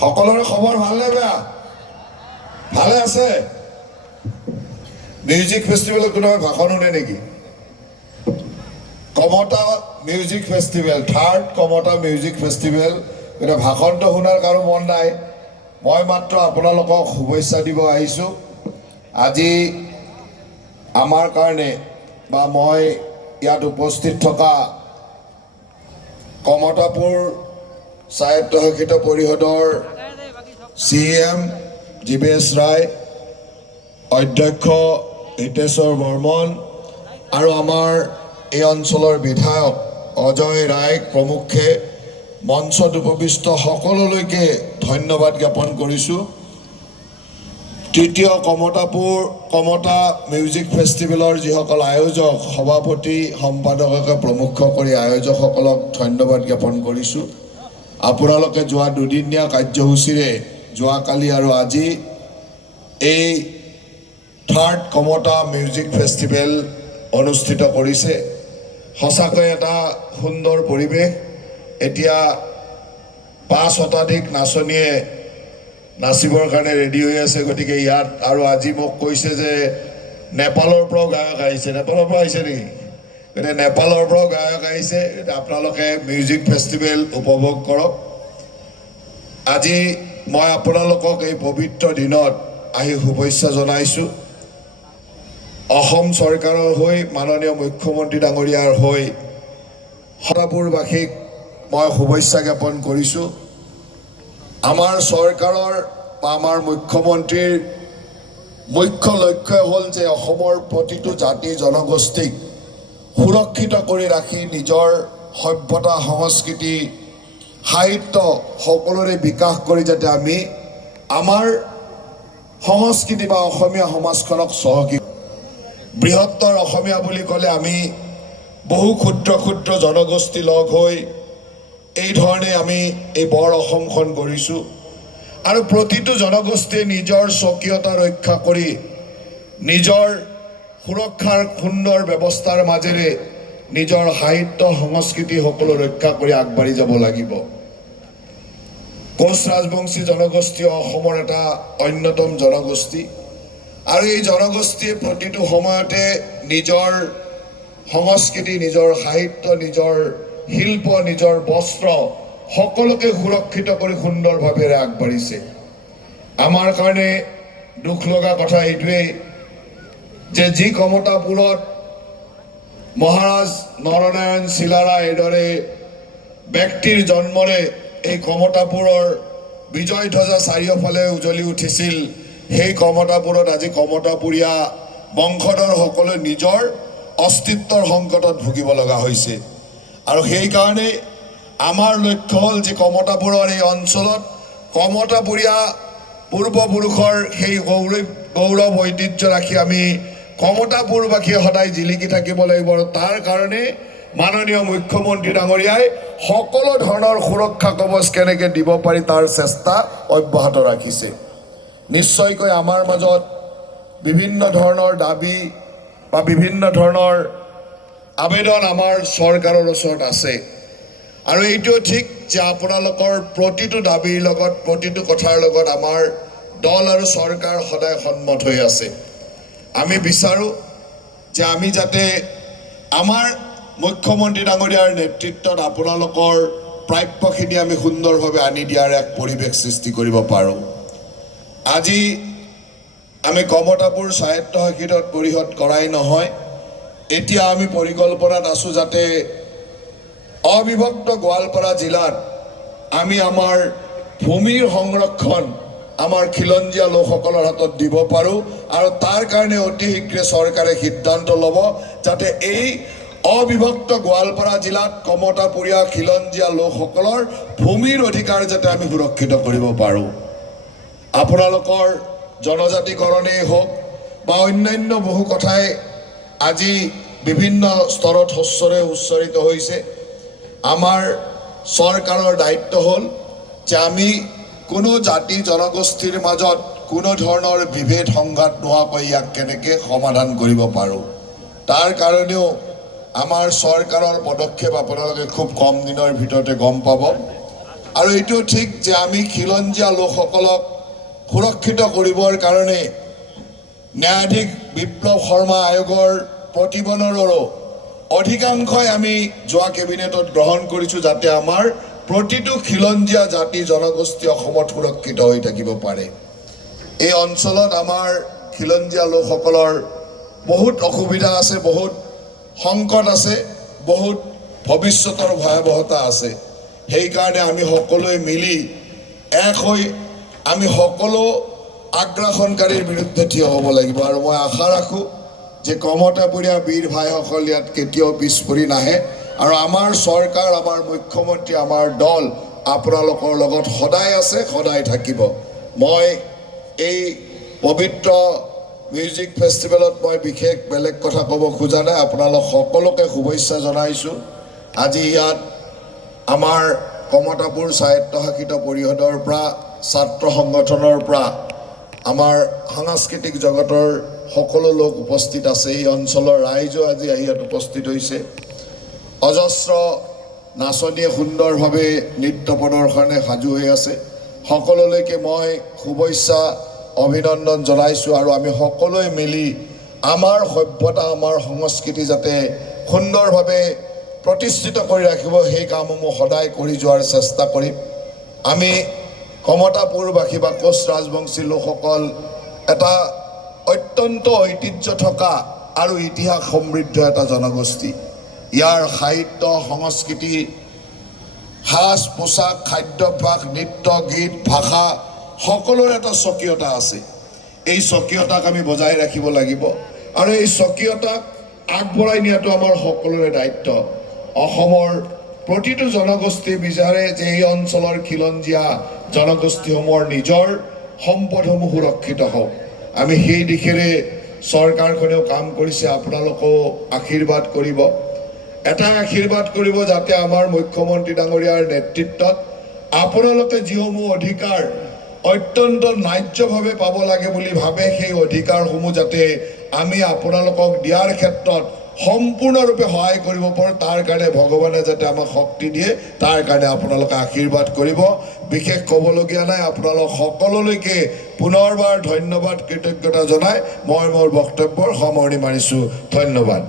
সকলোৰে খবৰ ভালনে বেয়া? ভালে আছে? মিউজিক ফেষ্টিভেলত কোনোবাই ভাষণ শুনে নেকি? কমতা মিউজিক ফেষ্টিভেল, থাৰ্ড কমতা মিউজিক ফেষ্টিভেল, গতিকে ভাষণটো শুনাৰ কাৰো মন নাই। মই মাত্ৰ আপোনালোকক শুভেচ্ছা দিব আহিছোঁ। আজি আমাৰ কাৰণে বা মই ইয়াত উপস্থিত থকা কমতাপুৰ স্বায়ত্তশাসিত পৰিষদৰ CM জীৱেশ ৰায়, অধ্যক্ষ হিতেশ্বৰ বৰ্মন আৰু আমাৰ এই অঞ্চলৰ বিধায়ক অজয় ৰায় প্ৰমুখ্যে মঞ্চত উপবিষ্ট সকলোলৈকে ধন্যবাদ জ্ঞাপন কৰিছোঁ। তৃতীয় কমতা মিউজিক ফেষ্টিভেলৰ যিসকল আয়োজক, সভাপতি সম্পাদককে প্ৰমুখ কৰি আয়োজকসকলক ধন্যবাদ জ্ঞাপন কৰিছোঁ। আপোনালোকে যোৱা দুদিনীয়া কাৰ্যসূচীৰে যোৱাকালি আৰু আজি এই থাৰ্ড কমতা মিউজিক ফেষ্টিভেল অনুষ্ঠিত কৰিছে। সঁচাকৈ এটা সুন্দৰ পৰিৱেশ। এতিয়া 5 শতাধিক নাচনীয়ে নাচিবৰ কাৰণে ৰেডি হৈ আছে। গতিকে ইয়াত আৰু আজি মোক কৈছে যে নেপালৰ পৰাও গায়ক আহিছে। নেপালৰ পৰা আহিছে নেকি? গতিকে নেপালৰ পৰাও গায়ক আহিছে। আপোনালোকে মিউজিক ফেষ্টিভেল উপভোগ কৰক। আজি মই আপোনালোকক এই পবিত্ৰ দিনত আহি শুভেচ্ছা জনাইছোঁ। অসম চৰকাৰৰ হৈ, মাননীয় মুখ্যমন্ত্ৰী ডাঙৰীয়াৰ হৈ কমতাপুৰবাসীক মই শুভেচ্ছা জ্ঞাপন কৰিছোঁ। আমাৰ চৰকাৰৰ বা আমাৰ মুখ্যমন্ত্ৰীৰ মুখ্য লক্ষ্য হ'ল যে অসমৰ প্ৰতিটো জাতি জনগোষ্ঠীক সুৰক্ষিত কৰি ৰাখি নিজৰ সভ্যতা, সংস্কৃতি, সাহিত্য সকলোৰে বিকাশ কৰি যাতে আমি আমাৰ সংস্কৃতি বা অসমীয়া সমাজখনক চহকী। বৃহত্তৰ অসমীয়া বুলি ক'লে আমি বহু ক্ষুদ্ৰ ক্ষুদ্ৰ জনগোষ্ঠী লগ হৈ এই ধৰণে আমি এই বৰ অসমখন গঢ়িছোঁ। আৰু প্ৰতিটো জনগোষ্ঠীয়ে নিজৰ স্বকীয়তা ৰক্ষা কৰি নিজৰ সুৰক্ষাৰ সুন্দৰ ব্যৱস্থাৰ মাজেৰে নিজৰ সাহিত্য সংস্কৃতি সকলো ৰক্ষা কৰি আগবাঢ়ি যাব লাগিব। কোচ ৰাজবংশী জনগোষ্ঠী অসমৰ এটা অন্যতম জনগোষ্ঠী আৰু এই জনগোষ্ঠীয়ে প্ৰতিটো সময়তে নিজৰ সংস্কৃতি, নিজৰ সাহিত্য, নিজৰ শিল্প, নিজৰ বস্ত্ৰ সকলোকে সুৰক্ষিত কৰি সুন্দৰভাৱে আগবাঢ়িছে। আমাৰ কাৰণে দুখ লগা কথা এইটোৱেই যে যি কমতাপুৰত মহাৰাজ নৰনাৰায়ণ চিলাৰায় এইদৰে ব্যক্তিৰ জন্মৰে এই কমতাপুৰৰ বিজয় ধ্বজা চাৰিওফালে উজ্বলি উঠিছিল, সেই কমতাপুৰত আজি কমতাপুৰীয়া বংশধৰসকলে নিজৰ অস্তিত্বৰ সংকটত ভুগিব লগা হৈছে। আৰু সেইকাৰণে আমাৰ লক্ষ্য হ'ল যে কমতাপুৰৰ এই অঞ্চলত কমতাপুৰীয়া পূৰ্বপুৰুষৰ সেই গৌৰৱ ঐতিহ্য ৰাখি আমি কমতাপুৰবাসীয়ে সদায় জিলিকি থাকিব লাগিব। আৰু তাৰ কাৰণে মাননীয় মুখ্যমন্ত্ৰী ডাঙৰীয়াই সকলো ধৰণৰ সুৰক্ষা কৱচ কেনেকৈ দিব পাৰি তাৰ চেষ্টা অব্যাহত ৰাখিছে। নিশ্চয়কৈ আমাৰ মাজত বিভিন্ন ধৰণৰ দাবী বা বিভিন্ন ধৰণৰ আবেদন আমাৰ চৰকাৰৰ ওচৰত আছে। আৰু এইটোও ঠিক যে আপোনালোকৰ প্ৰতিটো দাবীৰ লগত, প্ৰতিটো কথাৰ লগত আমাৰ দল আৰু চৰকাৰ সদায় সন্মত হৈ আছে। আমি বিচাৰোঁ যে আমি যাতে আমাৰ মুখ্যমন্ত্ৰী ডাঙৰীয়াৰ নেতৃত্বত আপোনালোকৰ প্ৰাপ্যখিনি আমি সুন্দৰভাৱে আনি দিয়াৰ এক পৰিৱেশ সৃষ্টি কৰিব পাৰোঁ। আজি আমি কমতাপুৰ স্বায়ত্তশাসিত পৰিষদ কৰাই নহয়, এতিয়া আমি পৰিকল্পনাত আছোঁ যাতে অবিভক্ত গোৱালপাৰা জিলাত আমি আমাৰ ভূমিৰ সংৰক্ষণ আমাৰ খিলঞ্জীয়া লোকসকলৰ হাতত দিব পাৰোঁ। আৰু তাৰ কাৰণে অতি শীঘ্ৰে চৰকাৰে সিদ্ধান্ত ল'ব যাতে এই অবিভক্ত গোৱালপাৰা জিলাত কমতাপুৰীয়া খিলঞ্জীয়া লোকসকলৰ ভূমিৰ অধিকাৰ যাতে আমি সুৰক্ষিত কৰিব পাৰোঁ। আপোনালোকৰ জনজাতিকৰণেই হওক বা অন্যান্য বহু কথাই আজি বিভিন্ন স্তৰত শস্যৰে উচ্চাৰিত হৈছে। আমাৰ চৰকাৰৰ দায়িত্ব হ'ল যে আমি কোনো জাতি জনগোষ্ঠীৰ মাজত কোনো ধৰণৰ বিভেদ সংঘাত নোহোৱাকৈ ইয়াক কেনেকৈ সমাধান কৰিব পাৰোঁ। তাৰ কাৰণেও আমাৰ চৰকাৰৰ পদক্ষেপ আপোনালোকে খুব কম দিনৰ ভিতৰতে গম পাব আৰু এইটো ঠিক যে আমি খিলঞ্জীয়া লোকসকলক সুৰক্ষিত কৰিবৰ কাৰণে ন্যায়াধীশ বিপ্লৱ শৰ্মা আয়োগৰ প্ৰতিবেদনৰো অধিকাংশই আমি যোৱা কেবিনেটত গ্ৰহণ কৰিছোঁ যাতে আমাৰ প্ৰতিটো খিলঞ্জীয়া জাতি জনগোষ্ঠী অসমত সুৰক্ষিত হৈ থাকিব পাৰে। এই অঞ্চলত আমাৰ খিলঞ্জীয়া লোকসকলৰ বহুত অসুবিধা আছে, বহুত সংকট আছে, বহুত ভৱিষ্যতৰ ভয়াৱহতা আছে। সেইকাৰণে আমি সকলোৱে মিলি এক হৈ আমি সকলো আগ্ৰাসনকাৰীৰ বিৰুদ্ধে থিয় হ'ব লাগিব আৰু মই আশা ৰাখোঁ যে কমতাপুৰীয়া বীৰ ভাইসকল ইয়াত কেতিয়াও পিছ পৰি নাহে আৰু আমাৰ চৰকাৰ, আমাৰ মুখ্যমন্ত্ৰী, আমাৰ দল আপোনালোকৰ লগত সদায় আছে, সদায় থাকিব। মই এই পবিত্ৰ মিউজিক ফেষ্টিভেলত মই বিশেষ বেলেগ কথা ক'ব খোজা নাই, আপোনালোক সকলোকে শুভেচ্ছা জনাইছোঁ। আজি ইয়াত আমাৰ কমতাপুৰ স্বায়ত্তশাসিত পৰিষদৰ পৰা, ছাত্ৰ সংগঠনৰ পৰা, আমাৰ সাংস্কৃতিক জগতৰ সকলো লোক উপস্থিত আছে। এই অঞ্চলৰ ৰাইজো আজি ইয়াত উপস্থিত হৈছে। অজস্ৰ নাচনীয়ে সুন্দৰভাৱে নৃত্য প্ৰদৰ্শনে সাজু হৈ আছে। সকলোলৈকে মই শুভেচ্ছা অভিনন্দন জনাইছোঁ আৰু আমি সকলোৱে মিলি আমাৰ সভ্যতা, আমাৰ সংস্কৃতি যাতে সুন্দৰভাৱে প্ৰতিষ্ঠিত কৰি ৰাখিব সেই কামসমূহ সদায় কৰি যোৱাৰ চেষ্টা কৰিম। আমি কমতাপুৰবাসী বা কোচ ৰাজবংশী লোকসকল এটা অত্যন্ত ঐতিহ্য থকা আৰু ইতিহাস সমৃদ্ধ এটা জনগোষ্ঠী। ইয়াৰ সাহিত্য, সংস্কৃতি, সাজ পোছাক, খাদ্যাভ্যাস, নৃত্য, গীত, ভাষা সকলোৰে এটা স্বকীয়তা আছে। এই স্বকীয়তাক আমি বজাই ৰাখিব লাগিব আৰু এই স্বকীয়তাক আগবঢ়াই নিয়াটো আমাৰ সকলোৰে দায়িত্ব। অসমৰ প্ৰতিটো জনগোষ্ঠী বিচাৰে যে এই অঞ্চলৰ খিলঞ্জীয়া জনগোষ্ঠীসমূহৰ নিজৰ সম্পদসমূহ সুৰক্ষিত হওক। আমি সেই দিশেৰে চৰকাৰখনেও কাম কৰিছে, আপোনালোকেও আশীৰ্বাদ কৰিব। এটা আশীৰ্বাদ কৰিব যাতে আমাৰ মুখ্যমন্ত্ৰী ডাঙৰীয়াৰ নেতৃত্বত আপোনালোকে যিসমূহ অধিকাৰ অত্যন্ত ন্যায্যভাৱে পাব লাগে বুলি ভাবে সেই অধিকাৰসমূহ যাতে আমি আপোনালোকক দিয়াৰ ক্ষেত্ৰত সম্পূৰ্ণৰূপে সহায় কৰিব পাৰোঁ, তাৰ কাৰণে ভগৱানে যাতে আমাক শক্তি দিয়ে, তাৰ কাৰণে আপোনালোকে আশীৰ্বাদ কৰিব। বিশেষ ক'বলগীয়া নাই। আপোনালোক সকলোলৈকে পুনৰবাৰ ধন্যবাদ, কৃতজ্ঞতা জনাই মই মোৰ বক্তব্যৰ সামৰণি মাৰিছোঁ। ধন্যবাদ।